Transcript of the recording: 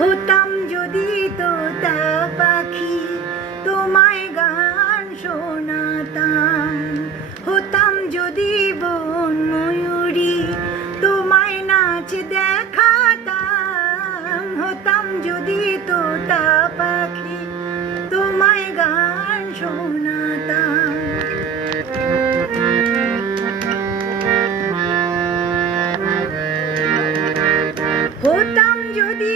হতাম যদি তোতা পাখি তোমায় গান শোনাতাম, হতাম যদি বন ময়ূরী তোমায় নাচ দেখাতাম, হতাম যদি তোতা পাখি তোমায় গান শোনাতাম। হতাম যদি